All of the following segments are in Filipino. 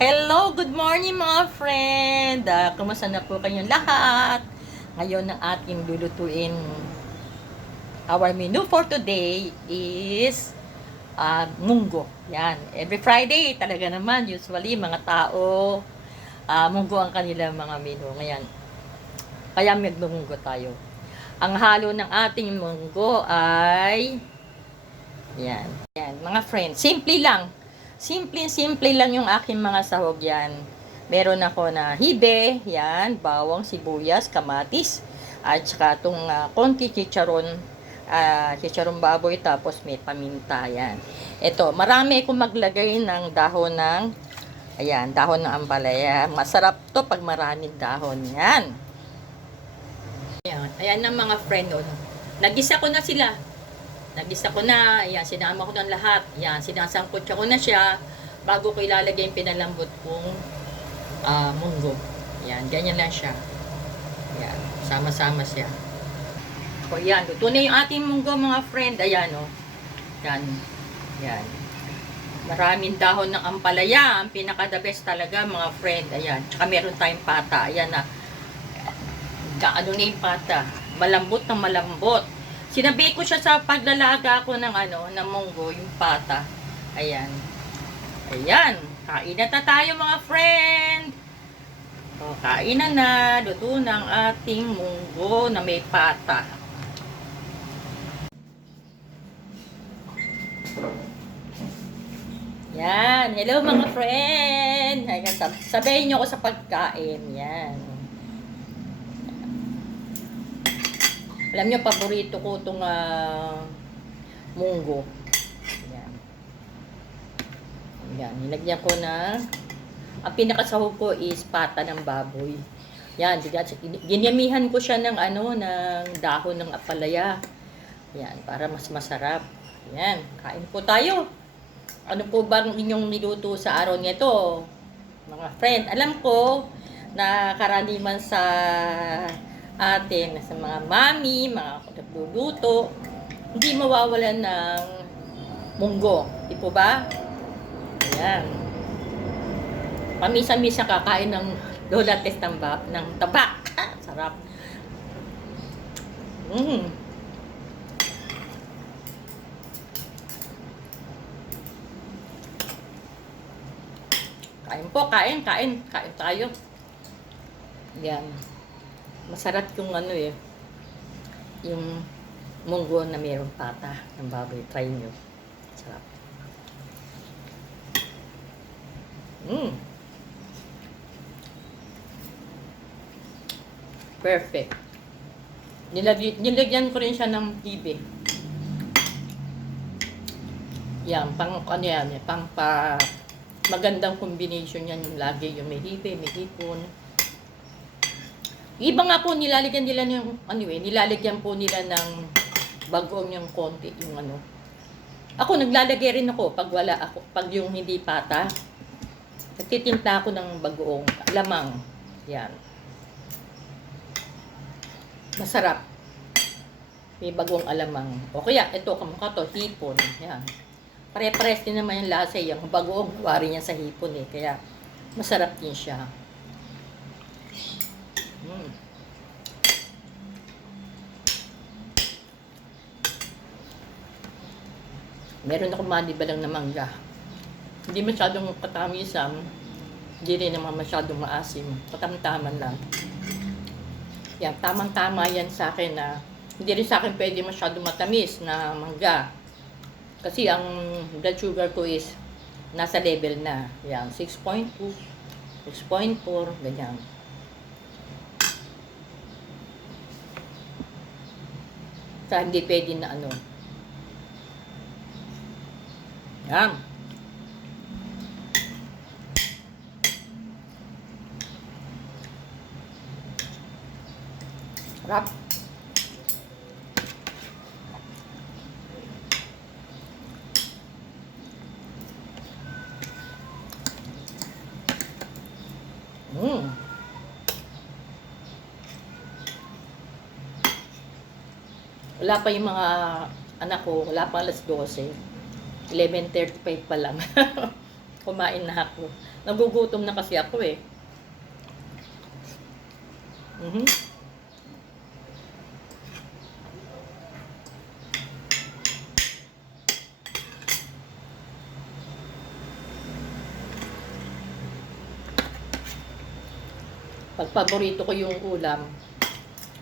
Hello, good morning mga friend. Kumusta na po kayong lahat? Ngayon ang ating lulutuin. Our menu for today is munggo. Yan. Every Friday talaga naman, usually mga tao, munggo ang kanilang mga menu. Ngayon, kaya magmunggo tayo. Ang halo ng ating munggo ay yan. Yan, mga friend. Simple lang. Simple lang yung aking mga sahog yan. Meron ako na hibe, yan, bawang, sibuyas, kamatis, at saka itong konti chicharon, chicharon baboy, tapos may paminta, yan. Ito, marami akong maglagay ng dahon ng, ayan, dahon ng ampalaya. Masarap to pag maraming dahon, yan. Ayan ang mga friend, oh. Nagisa ko na sila. Nagisa ko na, ayan, sinama ko ng lahat. Ayan, sinasangkot ko na siya bago ko ilalagay yung pinalambot kong munggo. Ayan, ganyan lang siya. Ayan, sama-sama siya. O ayan, luto na yung ating munggo mga friend. Ayan, o. Ayan, ayan. Maraming dahon ng ampalaya. Ang pinaka-the best talaga mga friend. Ayan, tsaka meron tayong pata. Ayan na. Ano na yung pata. Malambot na malambot. Sinabi ko siya sa paglalaga ko ng ng munggo, yung pata. Ayan. Ayan. Kain na tayo mga friend. O, kain na. Luto ng ating munggo na may pata. Yan. Hello mga friend. Ayan, sabayin nyo ako sa pagkain. Yan. Alam nyo, paborito ko itong munggo. Yan. Yan. Nilagyan ko na. Ang pinakasahog ko is pata ng baboy. Yan. Ginyamihan ko siya ng ng dahon ng apalaya. Yan. Para mas masarap. Yan. Kain po tayo. Ano po bang inyong niluto sa araw nito? Mga friend, alam ko na karaniwan sa atin, sa mga mami, mga nagluluto, hindi mawawalan ng munggo. Di po ba? Ayan. Pamisa-misa kakain ng Lola Tess ng tabak. Sarap. Kain po, kain tayo. Yan. Masarap yung yung munggo na mayroong pata ng baboy. Try nyo. Sarap. Perfect. Nilagyan ko rin siya ng hibe. Yan, magandang combination yan yung lagi yung may hibe, may hipon. Iba nga po nilalagyan nila ng nilalagyan po nila ng bagoong yung konti yung Ako naglalagay rin ako pag yung hindi pata. Nagtitimpla ako ng bagoong lamang. Yan. Masarap. May bagoong alamang. O kaya ito kamukha to hipon. Yan. Pare-pares din naman yung lasa yung bagoong wari niya sa hipon kaya masarap din siya. Meron akong manibalang na mangga. Hindi masyadong katamisan. Hindi rin naman masyadong maasim. Katamtaman lang. Yan, tamang-tama yan sa akin na hindi rin sa akin pwede masyadong matamis na mangga. Kasi ang blood sugar ko is nasa level na. Yan, 6.2, 6.4, ganyan. Sa hindi pwede na Yan. Sarap. Wala pa yung mga anak ko, wala pa alas 12. 11:35 pa lang. kumain na ako. Nagugutom na kasi ako eh. Mhm. Pag paborito ko yung ulam,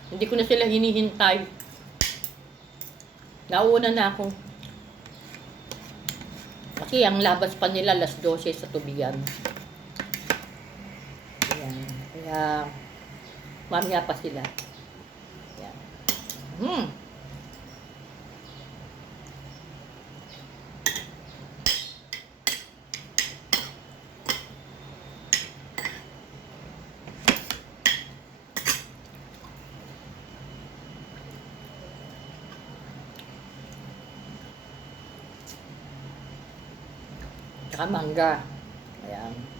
hindi ko na sila hinihintay. Nauna na ako. Kasi ang labas pa nila 12:00 sa tubigan. Ayan. Kaya, mamaya pa sila. Ayan. Hmm. Tsaka mangga. Ayan.